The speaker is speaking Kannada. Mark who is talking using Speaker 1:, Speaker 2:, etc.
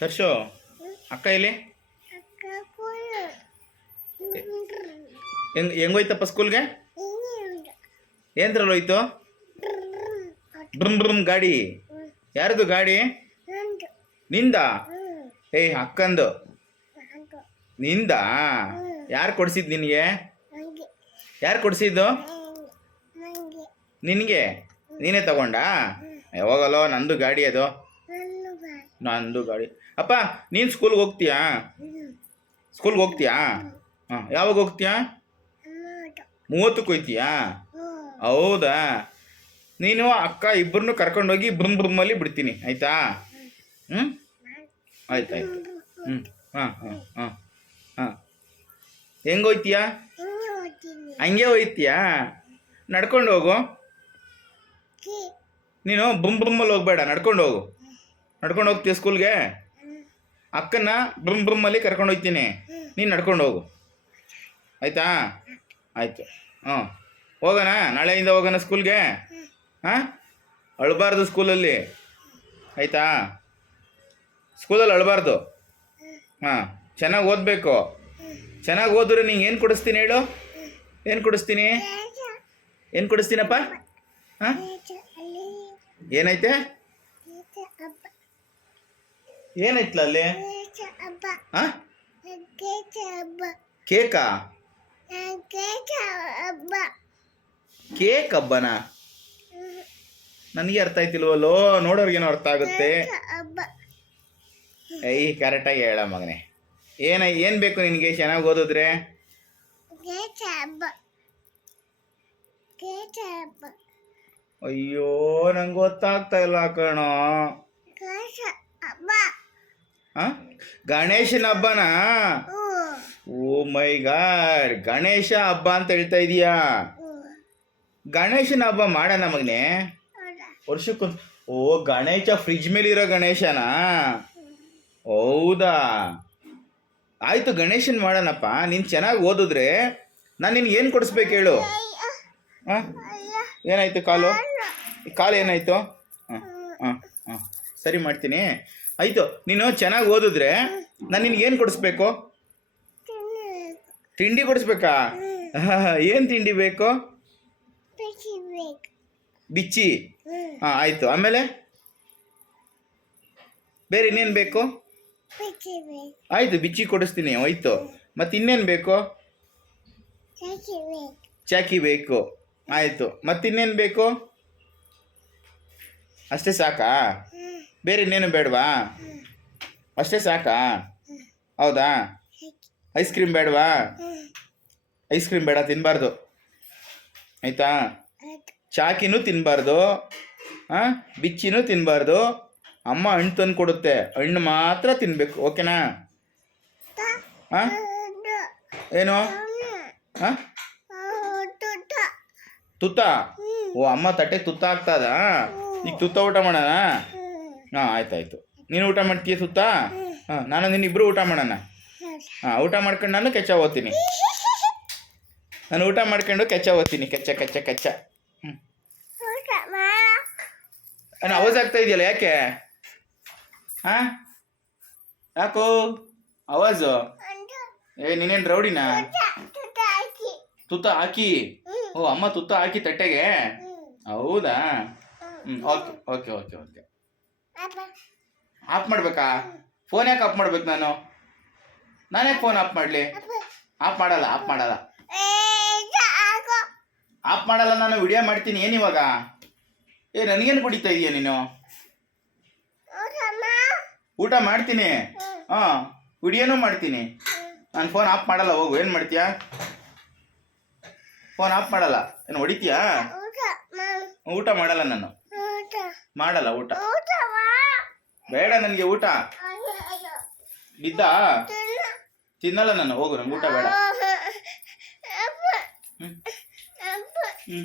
Speaker 1: ಹರ್ಷು, ಅಕ್ಕ ಇಲ್ಲಿ ಹೆಂಗ್ ಹೆಂಗೋಯ್ತಪ್ಪ ಸ್ಕೂಲ್ಗೆ? ಏನ್ದ್ರಲ್ಲಿ ಹೋಯ್ತು? ಬ್ರಮ್ ಬ್ರಮ್ ಗಾಡಿ. ಯಾರದು ಗಾಡಿ? ನಿಂದ? ಏಯ್ ಅಕ್ಕಂದು. ನಿಂದ? ಯಾರು ಕೊಡಿಸಿದ್ ನಿನಗೆ? ಯಾರು ಕೊಡಿಸಿದ್ದು? ನಿನಗೆ? ನೀನೇ ತಗೊಂಡಾ? ಯಾವಾಗಲೋ ನಂದು ಗಾಡಿ ಅದು. ನಂದು ಗಾಡಿ. ಅಪ್ಪ ನೀನು ಸ್ಕೂಲ್ಗೆ ಹೋಗ್ತೀಯಾ? ಸ್ಕೂಲ್ಗೆ ಹೋಗ್ತೀಯಾ? ಹಾಂ ಯಾವಾಗ ಹೋಗ್ತೀಯಾ? ಮೂವತ್ತಕ್ಕೆ ಹೋಗ್ತೀಯಾ ಹೌದಾ? ನೀನು ಅಕ್ಕ ಇಬ್ಬರನ್ನು ಕರ್ಕೊಂಡೋಗಿ ಬ್ರಮ್ ಬ್ರಮ್ಮಲ್ಲಿ ಬಿಡ್ತೀನಿ ಆಯಿತಾ? ಹ್ಞೂ ಆಯ್ತು ಆಯ್ತು. ಹ್ಞೂ ಹಾಂ ಹಾಂ ಹಾಂ ಹಾಂ. ಹೆಂಗೆ ಹೋಯ್ತೀಯಾ? ಹಂಗೆ ಹೋಯ್ತೀಯಾ? ನಡ್ಕೊಂಡು ಹೋಗು. ನೀನು ಬುಮ್ ಬುಮ್ಮಲ್ಲಿ ಹೋಗ್ಬೇಡ ನಡ್ಕೊಂಡು ಹೋಗು. ನಡ್ಕೊಂಡು ಹೋಗ್ತೀಯ ಸ್ಕೂಲ್ಗೆ ಅಕ್ಕನ ಬ್ರಮ್ ಬ್ರಮ್ಮಲ್ಲಿ ಕರ್ಕೊಂಡು ಹೋಗ್ತೀನಿ. ನೀನು ನಡ್ಕೊಂಡು ಹೋಗು. ಆಯ್ತಾ? ಆಯ್ತು. ಹ್ಞೂ ಹೋಗೋಣ ನಾಳೆಯಿಂದ ಹೋಗೋಣ ಸ್ಕೂಲ್ಗೆ ಹಾಂ? ಅಳಬಾರ್ದು ಸ್ಕೂಲಲ್ಲಿ ಆಯ್ತಾ? ಸ್ಕೂಲಲ್ಲಿ ಅಳಬಾರ್ದು. ಹಾಂ ಚೆನ್ನಾಗಿ ಓದಬೇಕು. ಚೆನ್ನಾಗಿ ಓದಿದ್ರೆ ನೀನು ಏನು ಕೊಡಿಸ್ತೀನಿ ಹೇಳು? ಏನು ಕೊಡಿಸ್ತೀನಿ? ಏನು ಕೊಡಿಸ್ತೀನಪ್ಪ? ಹಾಂ? ಏನೈತೆ? ಹಾಂ ಕೇಕಾ? ಕೇಕ್ ಹಬ್ಬನ? ನನಗೆ ಅರ್ಥ ಆಯ್ತಿಲ್ವಲ್ಲೋ? ನೋಡೋರ್ಗೇನೋ ಅರ್ಥ ಆಗುತ್ತೆ. ಏಯ್ ಕರೆಕ್ಟಾಗಿ ಹೇಳ ಮಗನೇ. ಏನ ಏನು ಬೇಕು ನಿನಗೆ? ಚೆನ್ನಾಗಿ ಓದಿದ್ರೆ? ಅಯ್ಯೋ ನಂಗೆ ಗೊತ್ತಾಗ್ತಾ ಇಲ್ಲ ಕಣೋ. ಗಣೇಶನ ಹಬ್ಬನ? ಓ ಮೈ ಗಾಡ್. ಗಣೇಶ ಹಬ್ಬ ಅಂತ ಹೇಳ್ತಾ ಇದೀಯಾ? ಗಣೇಶನ ಹಬ್ಬ ಮಾಡೋಣ ಮಗನೇ. ವರ್ಷಕ್ಕೊಂದು ಓ ಗಣೇಶ ಫ್ರಿಜ್ ಮೇಲಿರೋ ಗಣೇಶನ? ಹೌದಾ? ಆಯಿತು ಗಣೇಶನ್ ಮಾಡೋಣಪ್ಪ. ನೀನು ಚೆನ್ನಾಗಿ ಓದಿದ್ರೆ ನಾನು ನಿನ್ಗೆ ಏನು ಕೊಡಿಸ್ಬೇಕು ಹೇಳು? ಹಾಂ ಏನಾಯ್ತು ಕಾಲು? ಕಾಲು. ಏನಾಯ್ತು? ಹಾಂ ಹಾಂ ಹಾಂ ಸರಿ ಮಾಡ್ತೀನಿ. ಆಯಿತು, ನೀನು ಚೆನ್ನಾಗಿ ಓದಿದ್ರೆ ನಾನು ನಿನ್ಗೆ ಏನು ಕೊಡಿಸ್ಬೇಕು? ತಿಂಡಿ ಕೊಡಿಸ್ಬೇಕಾ? ಏನು ತಿಂಡಿ ಬೇಕು? ಬಿಚ್ಚಿ. ಹಾಂ, ಆಯಿತು. ಆಮೇಲೆ? ಬೇರೆ ಇನ್ನೇನು ಬೇಕು? ಆಯಿತು, ಬಿಚ್ಚಿ ಕೊಡಿಸ್ತೀನಿ ಆಯಿತು ಮತ್ತು ಇನ್ನೇನು ಬೇಕು? ಚಾಕಿ ಬೇಕು. ಆಯಿತು. ಮತ್ತಿನ್ನೇನು ಬೇಕು? ಅಷ್ಟೇ ಸಾಕಾ? ಬೇರೆ ಇನ್ನೇನು ಬೇಡವಾ? ಅಷ್ಟೇ ಸಾಕಾ? ಹೌದಾ? ಐಸ್ ಕ್ರೀಮ್ ಬೇಡವಾ? ಐಸ್ ಕ್ರೀಮ್ ಬೇಡ ತಿನ್ನಬಾರ್ದು ಆಯಿತಾ? ಚಾಕಿನೂ ತಿನ್ನಬಾರ್ದು ಹಾಂ ಬಿಚ್ಚಿನೂ ತಿನ್ನಬಾರ್ದು ಅಮ್ಮ ಹಣ್ಣು ತಂದು ಕೊಡುತ್ತೆ. ಹಣ್ಣು ಮಾತ್ರ ತಿನ್ನಬೇಕು ಓಕೆನಾ? ಹಾಂ ಏನು? ಹಾಂ ತುತ್ತ? ಓ, ಅಮ್ಮ ತಟ್ಟೆ ತುತ್ತ ಆಗ್ತದ ಈಗ ತುತ್ತ ಊಟ ಮಾಡೋಣ? ಹಾಂ, ಆಯ್ತಾಯ್ತು. ನೀನು ಊಟ ಮಾಡ್ತೀಯ ಸುತ್ತ? ಹಾಂ, ನಾನು ನಿನ್ನಿಬ್ಬರು ಊಟ ಮಾಡೋಣ. ಹಾಂ, ಊಟ ಮಾಡ್ಕೊಂಡು ನಾನು ಕೆಚ್ಚ ಓದ್ತೀನಿ. ನಾನು ಊಟ ಮಾಡ್ಕೊಂಡು ಕೆಚ್ಚ ಓದ್ತೀನಿ. ಕೆಚ್ಚ ಕೆಚ್ಚ ಕೆಚ್ಚ. ಹ್ಞೂ ಅವಾಜ್ ಆಗ್ತಾ ಇದೆಯಲ್ಲ, ಯಾಕೆ? ಹಾಂ? ಯಾಕೋ? ಅವಾಜು ಏ, ನೀನೇನು ರೌಡಿನಾ? ತುತ್ತ ಹಾಕಿ? ಓ, ಅಮ್ಮ ತುತ್ತ ಹಾಕಿ ತಟ್ಟೆಗೆ? ಹೌದಾ? ಹ್ಞೂ okay okay okay okay. Off ಮಾಡ್ಬೇಕಾ? ಫೋನ್ ಯಾಕೆ ಆಫ್ ಮಾಡ್ಬೇಕು ನಾನು? ನಾನು ಯಾಕೆ ಫೋನ್ ಆಫ್ ಮಾಡಲಿ? ಆಫ್ ಮಾಡಲ್ಲ ಆಫ್ ಮಾಡಲ್ಲ. ಆಫ್ ಮಾಡಲ್ಲ ನಾನು ವಿಡಿಯೋ ಮಾಡ್ತೀನಿ ಏನಿವಾಗ ಏ ನನಗೇನು ಕುಡಿತಾ ಇದೆಯಾ ನೀನು? ಊಟ ಮಾಡ್ತೀನಿ. ಹಾಂ ವಿಡಿಯೋನೂ ಮಾಡ್ತೀನಿ. ನಾನು ಫೋನ್ ಆಫ್ ಮಾಡಲ್ಲ ಹೋಗು ಏನು ಮಾಡ್ತೀಯಾ? ಫೋನ್ ಆಫ್ ಮಾಡಲ್ಲ. ಏನು ಹೊಡಿತೀಯಾ? ಊಟ ಮಾಡಲ್ಲ ನಾನು. ಮಾಡಲ್ಲ ಊಟ ಬೇಡ ನನಗೆ ಊಟ. ಬಿದ್ದ? ತಿನ್ನಲ್ಲ ನಾನು ಹೋಗು ನಂಗೆ ಊಟ ಬೇಡ. ಹ್ಞೂ